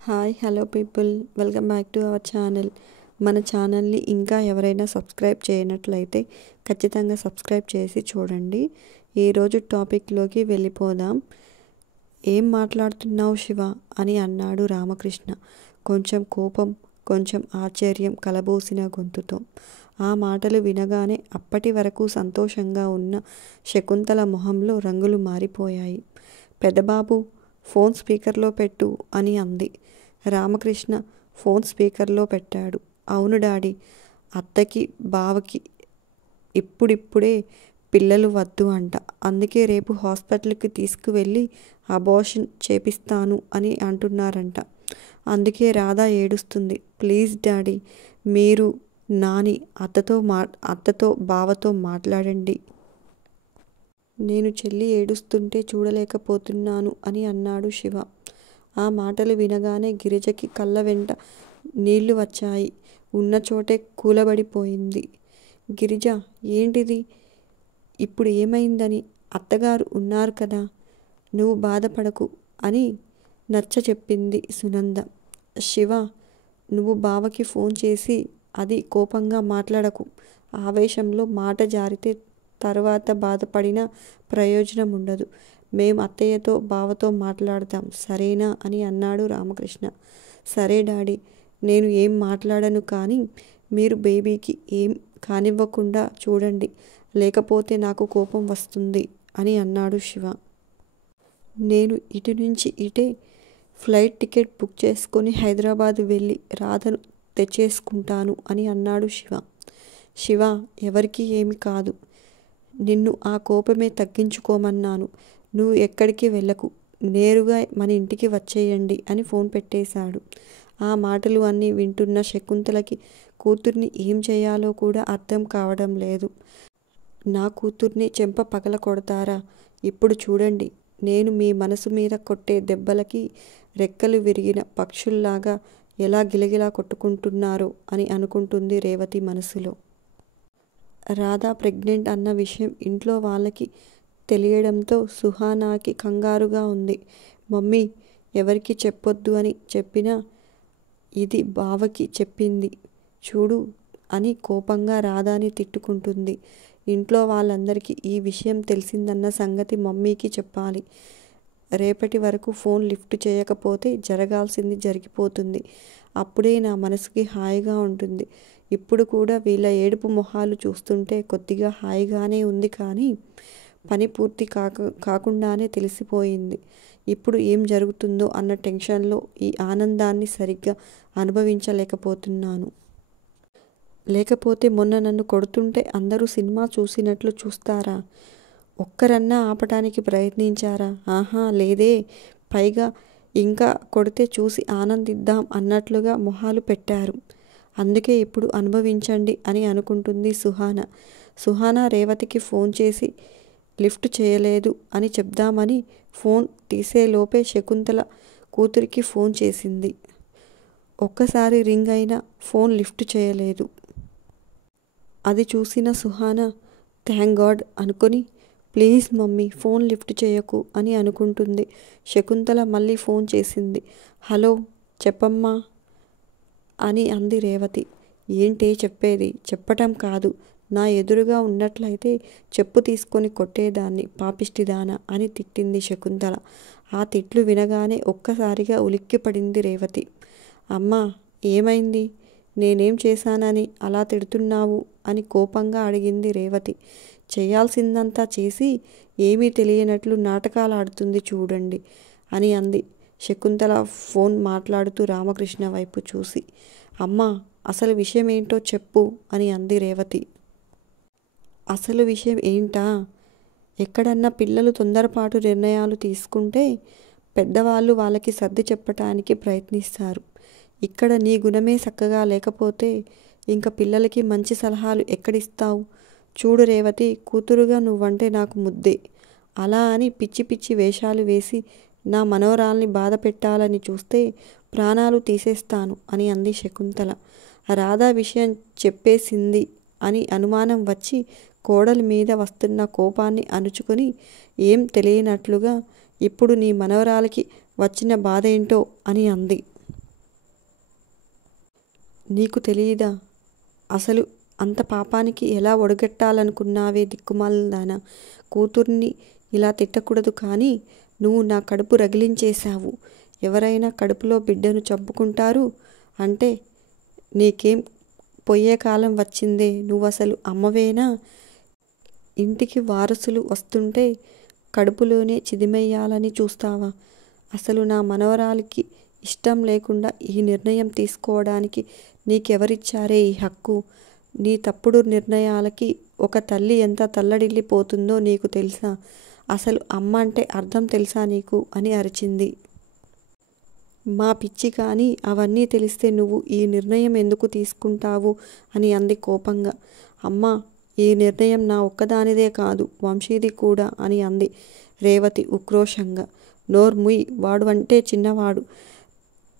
Hi hello people, welcome back to our channel. మన ఛానల్ని ఇంకా ఎవరైనా సబ్స్క్రైబ్ చేయనట్లయితే ఖచ్చితంగా సబ్స్క్రైబ్ చేసి చూడండి. ఈరోజు టాపిక్లోకి వెళ్ళిపోదాం. ఏం మాట్లాడుతున్నావు శివ అని అన్నాడు రామకృష్ణ, కొంచెం కోపం కొంచెం ఆశ్చర్యం కలబోసిన గొంతుతో. ఆ మాటలు వినగానే అప్పటి వరకు సంతోషంగా ఉన్న శకుంతల మొహంలో రంగులు మారిపోయాయి. పెద్దబాబు, ఫోన్ స్పీకర్లో పెట్టు అని అంది. రామకృష్ణ ఫోన్ స్పీకర్లో పెట్టాడు. అవును డాడీ, అత్తకి బావకి ఇప్పుడిప్పుడే పిల్లలు వద్దు అంట, అందుకే రేపు హాస్పిటల్కి తీసుకువెళ్ళి అబార్షన్ చేపిస్తాను అని అంటున్నారంట. అందుకే రాధ ఏడుస్తుంది. ప్లీజ్ డాడీ, మీరు నాని అత్తతో బావతో మాట్లాడండి. నేను చెల్లి ఏడుస్తుంటే చూడలేకపోతున్నాను అని అన్నాడు శివ. ఆ మాటలు వినగానే గిరిజకి కళ్ళ వెంట నీళ్లు వచ్చాయి. ఉన్న చోటే కూలబడిపోయింది. గిరిజ, ఏంటిది? ఇప్పుడు ఏమైందని? అత్తగారు ఉన్నారు కదా, నువ్వు బాధపడకు అని నచ్చ చెప్పింది సునంద. శివ, నువ్వు బావకి ఫోన్ చేసి అది కోపంగా మాట్లాడకు. ఆవేశంలో మాట జారితే తర్వాత బాధపడినా ప్రయోజనం ఉండదు. మేం అత్తయ్యతో బావతో మాట్లాడతాం, సరేనా అని అన్నాడు రామకృష్ణ. సరే డాడీ, నేను ఏం మాట్లాడను, కానీ మీరు బేబీకి ఏం కానివ్వకుండా చూడండి, లేకపోతే నాకు కోపం వస్తుంది అని అన్నాడు శివ. నేను ఇటు నుంచి ఇటే ఫ్లైట్ టికెట్ బుక్ చేసుకొని హైదరాబాద్ వెళ్ళి రాధను తెచ్చేసుకుంటాను అని అన్నాడు శివ. శివ, ఎవరికీ ఏమి కాదు, నిన్ను ఆ కోపమే తగ్గించుకోమన్నాను. నువ్వు ఎక్కడికి వెళ్ళకు, నేరుగా మన ఇంటికి వచ్చేయండి అని ఫోన్ పెట్టేశాడు. ఆ మాటలు అన్నీ వింటున్న శకుంతలకి కూతుర్ని ఏం చేయాలో కూడా అర్థం కావడం లేదు. నా కూతుర్ని చెంప పగల కొడతారా? ఇప్పుడు చూడండి, నేను మీ మనసు మీద కొట్టే దెబ్బలకి రెక్కలు విరిగిన పక్షుల్లాగా ఎలా గిలగిలా కొట్టుకుంటున్నారో అని అనుకుంటుంది రేవతి మనసులో. రాధ ప్రెగ్నెంట్ అన్న విషయం ఇంట్లో వాళ్ళకి తెలియడంతో సుహానాకి కంగారుగా ఉంది. మమ్మీ, ఎవరికి చెప్పొద్దు అని చెప్పినా ఇది బావకి చెప్పింది చూడు అని కోపంగా రాధాని తిట్టుకుంటుంది. ఇంట్లో వాళ్ళందరికీ ఈ విషయం తెలిసిందన్న సంగతి మమ్మీకి చెప్పాలి. రేపటి వరకు ఫోన్ లిఫ్ట్ చేయకపోతే జరగాల్సింది జరిగిపోతుంది. అప్పుడే నా మనసుకి హాయిగా ఉంటుంది. ఇప్పుడు కూడా వీళ్ళ ఏడుపు మొహాలు చూస్తుంటే కొద్దిగా హాయిగానే ఉంది, కానీ పని పూర్తి కాకుండానే తెలిసిపోయింది. ఇప్పుడు ఏం జరుగుతుందో అన్న టెన్షన్లో ఈ ఆనందాన్ని సరిగ్గా అనుభవించలేకపోతున్నాను. లేకపోతే మొన్న నన్ను కొడుతుంటే అందరూ సినిమా చూసినట్లు చూస్తారా? ఒక్కరన్నా ఆపటానికి ప్రయత్నించారా? ఆహా లేదే. పైగా ఇంకా కొడితే చూసి ఆనందిద్దాం అన్నట్లుగా మొహాలు పెట్టారు. అందుకే ఇప్పుడు అనుభవించండి అని అనుకుంటుంది సుహాన. సుహాన రేవతికి ఫోన్ చేసి లిఫ్ట్ చేయలేదు అని చెప్దామని ఫోన్ తీసేలోపే శకుంతల కూతురికి ఫోన్ చేసింది. ఒక్కసారి రింగ్ అయినా ఫోన్ లిఫ్ట్ చేయలేదు. అది చూసిన సుహాన థ్యాంక్ గాడ్ అనుకొని, ప్లీజ్ మమ్మీ ఫోన్ లిఫ్ట్ చేయకు అని అనుకుంటుంది. శకుంతల మళ్ళీ ఫోన్ చేసింది. హలో చెప్పమ్మా అని అంది రేవతి. ఏంటే చెప్పేది? చెప్పటం కాదు, నా ఎదురుగా ఉన్నట్లయితే చెప్పు తీసుకొని కొట్టేదాన్ని, పాపిష్టిదానా అని తిట్టింది శకుంతల. ఆ తిట్లు వినగానే ఒక్కసారిగా ఉలిక్కిపడింది రేవతి. అమ్మా, ఏమైంది? నేనేం చేశానని అలా తిడుతున్నావు అని కోపంగా అడిగింది రేవతి. చేయాల్సిందంతా చేసి ఏమీ తెలియనట్లు నాటకాలు ఆడుతుంది చూడండి అని అంది శకుంతల ఫోన్ మాట్లాడుతూ రామకృష్ణ వైపు చూసి. అమ్మా, అసలు విషయం ఏంటో చెప్పు అని అంది రేవతి. అసలు విషయం ఏంటా? ఎక్కడన్నా పిల్లలు తొందరపాటు నిర్ణయాలు తీసుకుంటే పెద్దవాళ్ళు వాళ్ళకి సర్ది చెప్పటానికి ప్రయత్నిస్తారు. ఇక్కడ నీ గుణమే చక్కగా లేకపోతే ఇంక పిల్లలకి మంచి సలహాలు ఎక్కడిస్తావు? చూడు రేవతి, కూతురుగా నువ్వంటే నాకు ముద్దే. అలా అని పిచ్చి పిచ్చి వేషాలు వేసి నా మనవరాల్ని బాధ పెట్టాలని చూస్తే ప్రాణాలు తీసేస్తాను అని అంది శకుంతల. రాధా విషయం చెప్పేసింది అని అనుమానం వచ్చి కోడలి మీద వస్తున్న కోపాన్ని అణుచుకొని ఏం తెలియనట్లుగా ఇప్పుడు నీ మనవరాలకి వచ్చిన బాధేంటో అని అంది. నీకు తెలియదా? అసలు అంత పాపానికి ఎలా ఒడగట్టాలనుకున్నావే దిక్కుమాలినదానా? కూతుర్ని ఇలా తిట్టకూడదు కానీ నువ్వు నా కడుపు రగిలించేశావు. ఎవరైనా కడుపులో బిడ్డను చంపుకుంటారు అంటే నీకేం పోయే కాలం వచ్చిందే? నువ్వసలు అమ్మవేనా? ఇంటికి వారసులు వస్తుంటే కడుపులోనే చిదిమెయ్యాలని చూస్తావా? అసలు నా మనవరాలికి ఇష్టం లేకుండా ఈ నిర్ణయం తీసుకోవడానికి నీకెవరిచ్చారే ఈ హక్కు? నీ తప్పుడు నిర్ణయాలకి ఒక తల్లి ఎంత తల్లడిల్లిపోతుందో నీకు తెలుసా? అసలు అమ్మ అంటే అర్థం తెలుసా నీకు అని అరిచింది. మా పిచ్చి కానీ అవన్నీ తెలిస్తే నువ్వు ఈ నిర్ణయం ఎందుకు తీసుకుంటావు అని అంది కోపంగా. అమ్మా, ఈ నిర్ణయం నా ఒక్కదానిదే కాదు, వంశీది కూడా అని అంది రేవతి ఉక్రోషంగా. నోర్ముయ్, వాడు అంటే చిన్నవాడు.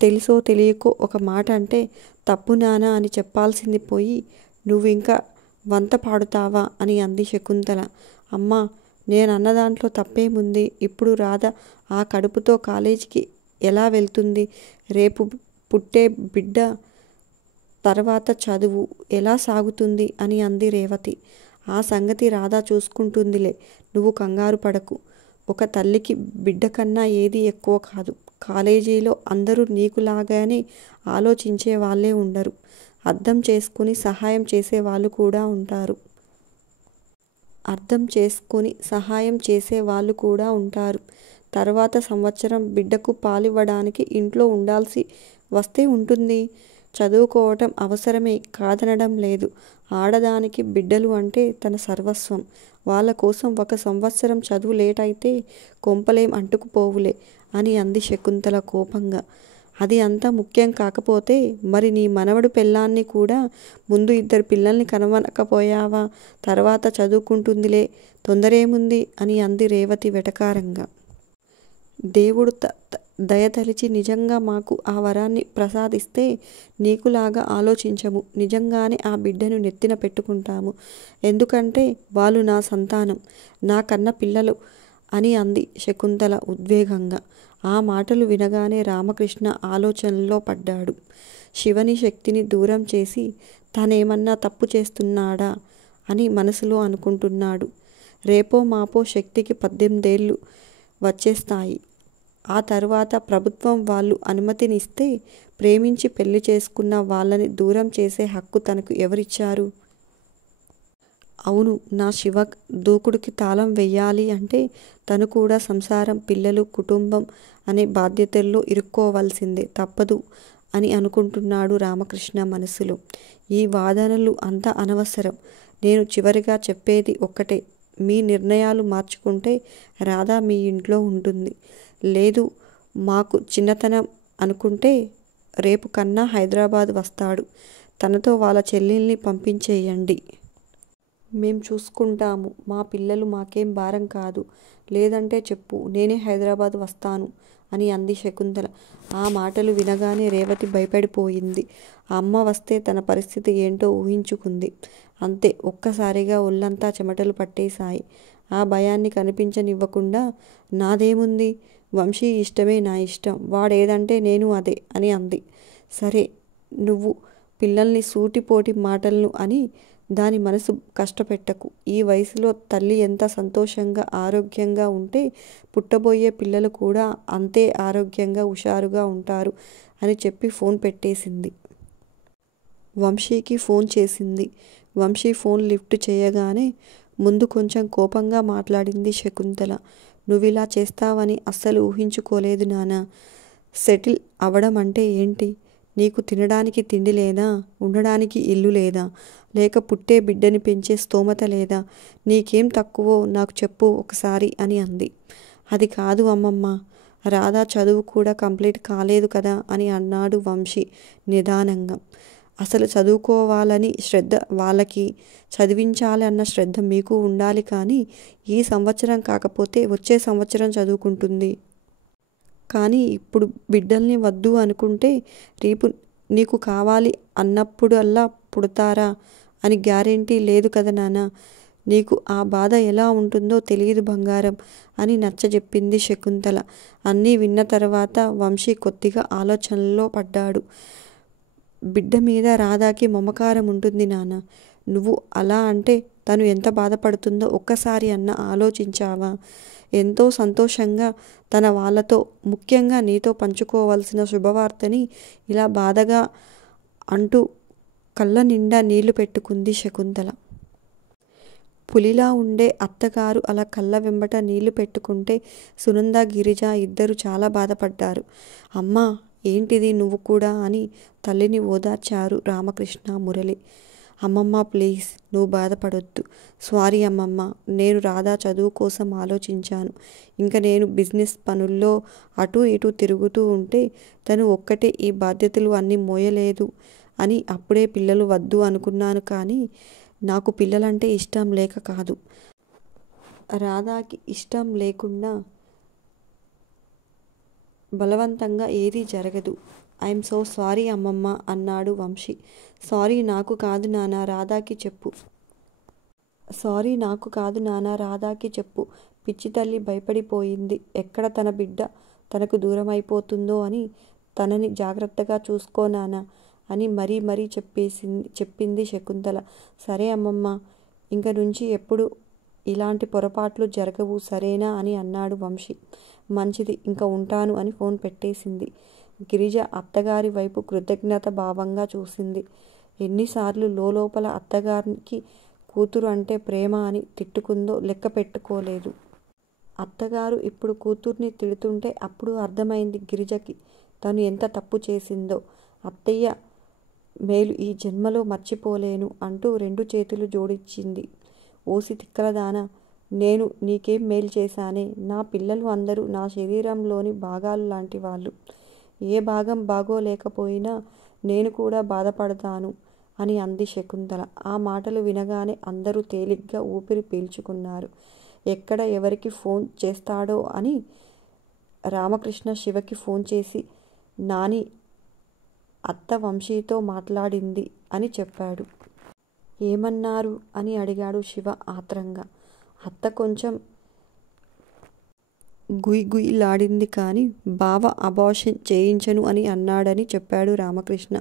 తెలుసో తెలియకో ఒక మాట అంటే తప్పు నానా అని చెప్పాల్సింది పోయి నువ్వు ఇంకా వంత పాడుతావా అని అంది శకుంతల. అమ్మా, నేనన్న దాంట్లో తప్పేముంది? ఇప్పుడు రాధ ఆ కడుపుతో కాలేజీకి ఎలా వెళ్తుంది? రేపు పుట్టే బిడ్డ తర్వాత చదువు ఎలా సాగుతుంది అని అంది రేవతి. ఆ సంగతి రాధ చూసుకుంటుందిలే, నువ్వు కంగారు పడకు. ఒక తల్లికి బిడ్డ కన్నా ఏది ఎక్కువ కాదు. కాలేజీలో అందరూ నీకులాగానే ఆలోచించే వాళ్ళే ఉండరు. అర్థం చేసుకుని సహాయం చేసే వాళ్ళు కూడా ఉంటారు. తర్వాత సంవత్సరం బిడ్డకు పాలివ్వడానికి ఇంట్లో ఉండాల్సి వస్తే ఉంటుంది. చదువుకోవటం అవసరమే, కాదనడం లేదు. ఆడదానికి బిడ్డలు అంటే తన సర్వస్వం. వాళ్ళ కోసం 1 సంవత్సరం చదువు లేట్ అయితే కొంపలేం అంటుకుపోవులే అని అంది శకుంతల కోపంగా. అది అంత ముఖ్యం కాకపోతే మరి నీ మనవడు పెళ్ళాన్ని కూడా ముందు 2 పిల్లల్ని కనవనకపోయావా? తర్వాత చదువుకుంటుందిలే, తొందరేముంది అని అంది రేవతి వెటకారంగా. దేవుడు దయతలిచి నిజంగా మాకు ఆ వరాన్ని ప్రసాదిస్తే నీకులాగా ఆలోచించము. నిజంగానే ఆ బిడ్డను నెత్తిన పెట్టుకుంటాము. ఎందుకంటే వాళ్ళు నా సంతానం, నా కన్న పిల్లలు అని అంది శకుంతల ఉద్వేగంగా. ఆ మాటలు వినగానే రామకృష్ణ ఆలోచనల్లో పడ్డాడు. శివని శక్తిని దూరం చేసి తనేమన్నా తప్పు చేస్తున్నాడా అని మనసులో అనుకుంటున్నాడు. రేపో మాపో శక్తికి 18 ఏళ్ళు వచ్చేస్తాయి. ఆ తర్వాత ప్రభుత్వం వాళ్ళు అనుమతినిస్తే ప్రేమించి పెళ్లి చేసుకున్న వాళ్ళని దూరం చేసే హక్కు తనకు ఎవరిచ్చారు? అవును, నా శివ దూకుడుకి తాళం వెయ్యాలి అంటే తను కూడా సంసారం, పిల్లలు, కుటుంబం అనే బాధ్యతల్లో ఇరుక్కోవలసిందే, తప్పదు అని అనుకుంటున్నాడు రామకృష్ణ మనసులో. ఈ వాదనలు అంతా అనవసరం. నేను చివరిగా చెప్పేది ఒక్కటే, మీ నిర్ణయాలు మార్చుకుంటే రాధ మీ ఇంట్లో ఉంటుంది. లేదు మాకు చిన్నతనం అనుకుంటే రేపు కన్నా హైదరాబాద్ వస్తాడు. తనతో వాళ్ళ చెల్లెల్ని పంపించేయండి. మేం చూసుకుంటాము. మా పిల్లలు మాకేం భారం కాదు. లేదంటే చెప్పు, నేనే హైదరాబాద్ వస్తాను అని అంది శకుంతల. ఆ మాటలు వినగానే రేవతి భయపడిపోయింది. అమ్మ వస్తే తన పరిస్థితి ఏంటో ఊహించుకుంది. అంతే, ఒక్కసారిగా ఒళ్ళంతా చెమటలు పట్టేశాయి. ఆ భయాన్ని కనిపించనివ్వకుండా నాదేముంది, వంశీ ఇష్టమే నా ఇష్టం, వాడేదంటే నేను అదే అని అంది. సరే, నువ్వు పిల్లల్ని సూటిపోటి మాటలను అని దాని మనసు కష్టపెట్టకు. ఈ వయసులో తల్లి ఎంత సంతోషంగా ఆరోగ్యంగా ఉంటే పుట్టబోయే పిల్లలు కూడా అంతే ఆరోగ్యంగా హుషారుగా ఉంటారు అని చెప్పి ఫోన్ పెట్టేసింది. వంశీకి ఫోన్ చేసింది. వంశీ ఫోన్ లిఫ్ట్ చేయగానే ముందు కొంచెం కోపంగా మాట్లాడింది శకుంతల. నువ్విలా చేస్తావని అస్సలు ఊహించుకోలేదు నాన్న. సెటిల్ అవడం అంటే ఏంటి? నీకు తినడానికి తిండి లేదా? ఉండడానికి ఇల్లు లేదా? లేక పుట్టే బిడ్డని పెంచే స్తోమత లేదా? నీకేం తక్కువో నాకు చెప్పు ఒకసారి అని అంది. అది కాదు అమ్మమ్మ, రాధ చదువు కూడా కంప్లీట్ కాలేదు కదా అని అన్నాడు వంశీ నిదానంగా. అసలు చదువుకోవాలని శ్రద్ధ వాళ్ళకి, చదివించాలి అన్న శ్రద్ధ మీకు ఉండాలి. కానీ ఈ సంవత్సరం కాకపోతే వచ్చే సంవత్సరం చదువుకుంటుంది. కానీ ఇప్పుడు బిడ్డల్ని వద్దు అనుకుంటే రేపు నీకు కావాలి అన్నప్పుడల్లా పుడతారా అని గ్యారెంటీ లేదు కదా నాన్న. నీకు ఆ బాధ ఎలా ఉంటుందో తెలియదు బంగారం అని నచ్చజెప్పింది శకుంతల. అన్నీ విన్న తర్వాత వంశీ కొద్దిగా ఆలోచనల్లో పడ్డాడు. బిడ్డ మీద రాధాకి మమకారం ఉంటుంది నాన్న. నువ్వు అలా అంటే తను ఎంత బాధపడుతుందో ఒక్కసారి అన్న ఆలోచించావా? ఎంతో సంతోషంగా తన వాళ్ళతో, ముఖ్యంగా నీతో పంచుకోవాల్సిన శుభవార్తని ఇలా బాధగా అంటూ కళ్ళ నిండా నీళ్లు పెట్టుకుంది శకుంతల. పులిలా ఉండే అత్తగారు అలా కళ్ళ వెంబట నీళ్లు పెట్టుకుంటే సునంద, గిరిజ ఇద్దరు చాలా బాధపడ్డారు. అమ్మా, ఏంటిది నువ్వు కూడా అని తల్లిని ఓదార్చారు రామకృష్ణ, మురళి. అమ్మమ్మ ప్లీజ్, నువ్వు బాధపడొద్దు. సారీ అమ్మమ్మ, నేను రాధా చదువు కోసం ఆలోచించాను. ఇంకా నేను బిజినెస్ పనుల్లో అటూ ఇటూ తిరుగుతూ ఉంటే తను ఒక్కటే ఈ బాధ్యతలు అన్నీ మోయలేదు అని అప్పుడే పిల్లలు వద్దు అనుకున్నాను. కానీ నాకు పిల్లలంటే ఇష్టం లేక కాదు. రాధాకి ఇష్టం లేకుండా బలవంతంగా ఏదీ జరగదు. ఐఎమ్ సో సారీ అమ్మమ్మ అన్నాడు వంశీ. సారీ నాకు కాదు నాన్న, రాధాకి చెప్పు. సారీ నాకు కాదు నాన్న, రాధాకి చెప్పు. పిచ్చి తల్లి భయపడిపోయింది. ఎక్కడ తన బిడ్డ తనకు దూరం అయిపోతుందో అని. తనని జాగ్రత్తగా చూసుకో నాన్న అని మరీ చెప్పింది శకుంతల. సరే అమ్మమ్మ, ఇంక నుంచి ఎప్పుడు ఇలాంటి పొరపాట్లు జరగవు సరేనా అని అన్నాడు వంశీ. మంచిది, ఇంకా ఉంటాను అని ఫోన్ పెట్టేసింది. గిరిజ అత్తగారి వైపు కృతజ్ఞత భావంగా చూసింది. ఎన్నిసార్లు లోపల అత్తగారికి కూతురు అంటే ప్రేమ అని తిట్టుకుందో లెక్క పెట్టుకోలేదు. అత్తగారు ఇప్పుడు కూతుర్ని తిడుతుంటే అప్పుడు అర్థమైంది గిరిజకి తను ఎంత తప్పు చేసిందో. అత్తయ్య మేలు ఈ జన్మలో మర్చిపోలేను అంటూ 2 చేతులు జోడించింది. ఓసి తిక్కలదానా, నేను నీకేం మేలు చేశానే? నా పిల్లలు అందరూ నా శరీరంలోని భాగాలు లాంటి వాళ్ళు. ఏ భాగం బాగోలేకపోయినా నేను కూడా బాధపడతాను అని అంది శకుంతల. ఆ మాటలు వినగానే అందరూ తేలిగ్గా ఊపిరి పీల్చుకున్నారు. ఎక్కడ ఎవరికి ఫోన్ చేస్తాడో అని రామకృష్ణ శివకి ఫోన్ చేసి నాని అత్త వంశీతో మాట్లాడింది అని చెప్పాడు. ఏమన్నారు అని అడిగాడు శివ ఆత్రంగా. అత్త కొంచెం గుయ్లాడింది కానీ బావ అబార్షన్ చేయించను అని అన్నాడని చెప్పాడు రామకృష్ణ.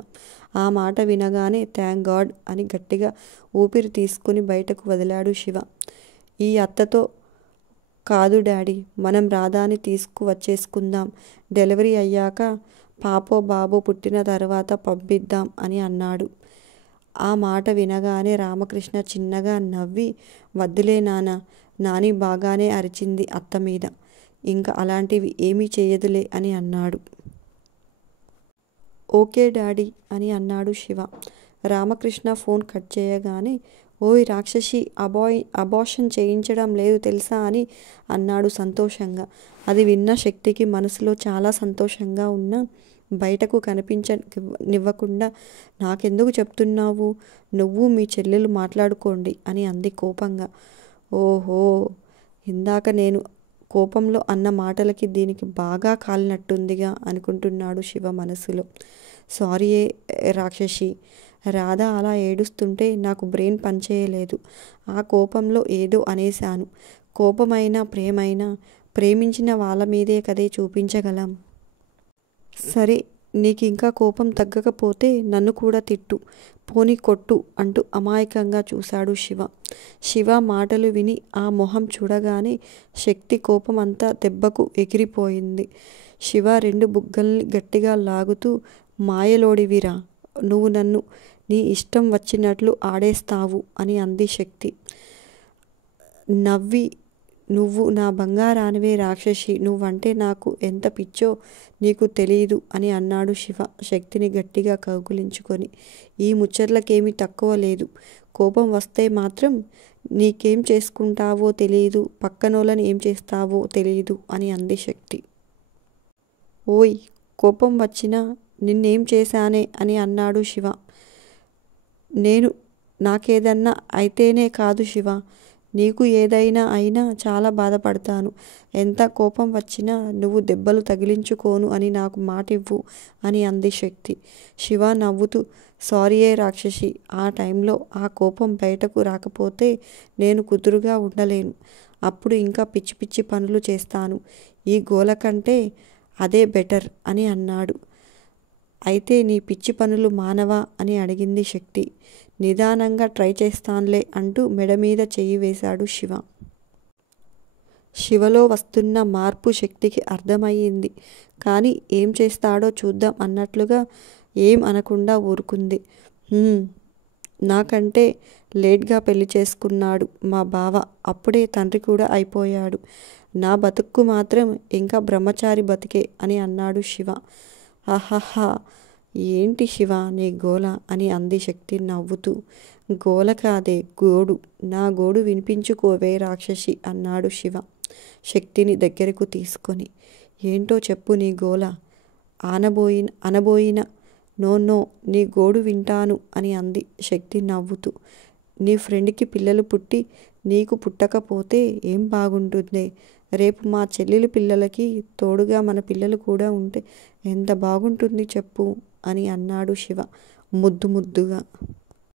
ఆ మాట వినగానే థ్యాంక్ గాడ్ అని గట్టిగా ఊపిరి తీసుకుని బయటకు వదిలాడు శివ. ఈ అత్తతో కాదు డాడీ, మనం రాధాని తీసుకువచ్చేసుకుందాం. డెలివరీ అయ్యాక పాపో బాబో పుట్టిన తర్వాత పంపిద్దాం అని అన్నాడు. ఆ మాట వినగానే రామకృష్ణ చిన్నగా నవ్వి వద్దులే నాన్న, నాని బాగానే అరిచింది అత్త మీద. ఇంకా అలాంటివి ఏమీ చేయదులే అని అన్నాడు. ఓకే డాడీ అని అన్నాడు శివ. రామకృష్ణ ఫోన్ కట్ చేయగానే ఓయ్ రాక్షసి, అబార్షన్ చేయించడం లేదు తెలుసా అని అన్నాడు సంతోషంగా. అది విన్న శక్తికి మనసులో చాలా సంతోషంగా ఉన్నా బయటకు కనిపించనివ్వకుండా నాకెందుకు చెప్తున్నావు? నువ్వు మీ చెల్లెలు మాట్లాడుకోండి అని అంది కోపంగా. ఓహో, ఇందాక నేను కోపంలో అన్న మాటలకి దీనికి బాగా కాలినట్టుందిగా అనుకుంటున్నాడు శివ మనసులో. సారీయే రాక్షసి, రాధ అలా ఏడుస్తుంటే నాకు బ్రెయిన్ పనిచేయలేదు. ఆ కోపంలో ఏదో అనేశాను. కోపమైనా ప్రేమైనా ప్రేమించిన వాళ్ళ మీదే కదే చూపించగలం. సరే, నీకింకా కోపం తగ్గకపోతే నన్ను కూడా తిట్టు, పోనీ కొట్టు అంటూ అమాయకంగా చూశాడు శివ. శివ మాటలు విని ఆ మొహం చూడగానే శక్తి కోపం అంతా దెబ్బకు ఎగిరిపోయింది. శివ 2 బుగ్గల్ని గట్టిగా లాగుతూ మాయలోడివిరా, నువ్వు నన్ను నీ ఇష్టం వచ్చినట్లు ఆడేస్తావు అని అంది శక్తి. నవ్వి నువ్వు నా బంగారానివే రాక్షసి, నువ్వంటే నాకు ఎంత పిచ్చో నీకు తెలీదు అని అన్నాడు శివ శక్తిని గట్టిగా కౌగిలించుకొని. ఈ ముచ్చట్లకేమీ తక్కువ లేదు. కోపం వస్తే మాత్రం నీకేం చేసుకుంటావో తెలీదు, పక్కనోళ్ళని ఏం చేస్తావో తెలీదు అని అంది శక్తి. ఓయ్, కోపం వచ్చినా నిన్నేం చేశానే అని అన్నాడు శివ. నేను నాకేదన్నా అయితేనే కాదు శివ, నీకు ఏదైనా అయినా చాలా బాధపడతాను. ఎంత కోపం వచ్చినా నువ్వు దెబ్బలు తగిలించుకోను అని నాకు మాటివ్వు అని అంది శక్తి. శివ నవ్వుతూ సారీయే రాక్షసి, ఆ టైంలో ఆ కోపం బయటకు రాకపోతే నేను కుదురుగా ఉండలేను. అప్పుడు ఇంకా పిచ్చి పిచ్చి పనులు చేస్తాను. ఈ గోల కంటే అదే బెటర్ అని అన్నాడు. అయితే నీ పిచ్చి పనులు మానవా అని అడిగింది శక్తి. నిదానంగా ట్రై చేస్తాన్లే అంటూ మెడ మీద చెయ్యి వేశాడు శివ. శివలో వస్తున్న మార్పు శక్తికి అర్థమయ్యింది. కానీ ఏం చేస్తాడో చూద్దాం అన్నట్లుగా ఏం అనకుండా ఊరుకుంది. నాకంటే లేట్గా పెళ్లి చేసుకున్నాడు మా బావ. అప్పుడే తండ్రి కూడా అయిపోయాడు. నా బతుక్కు మాత్రం ఇంకా బ్రహ్మచారి బతికే అని అన్నాడు శివ. ఆహాహా, ఏంటి శివ నీ గోల అని అంది శక్తి నవ్వుతూ. గోల కాదే, గోడు. నా గోడు వినిపించుకోవే రాక్షసి అన్నాడు శివ శక్తిని దగ్గరకు తీసుకొని. ఏంటో చెప్పు నీ గోల అనబోయిన నో నీ గోడు వింటాను అని అంది శక్తి నవ్వుతూ. నీ ఫ్రెండ్కి పిల్లలు పుట్టి నీకు పుట్టకపోతే ఏం బాగుంటుందే? రేపు మా చెల్లెలి పిల్లలకి తోడుగా మన పిల్లలు కూడా ఉంటే ఎంత బాగుంటుంది చెప్పు అని అన్నాడు శివ ముద్దుగా.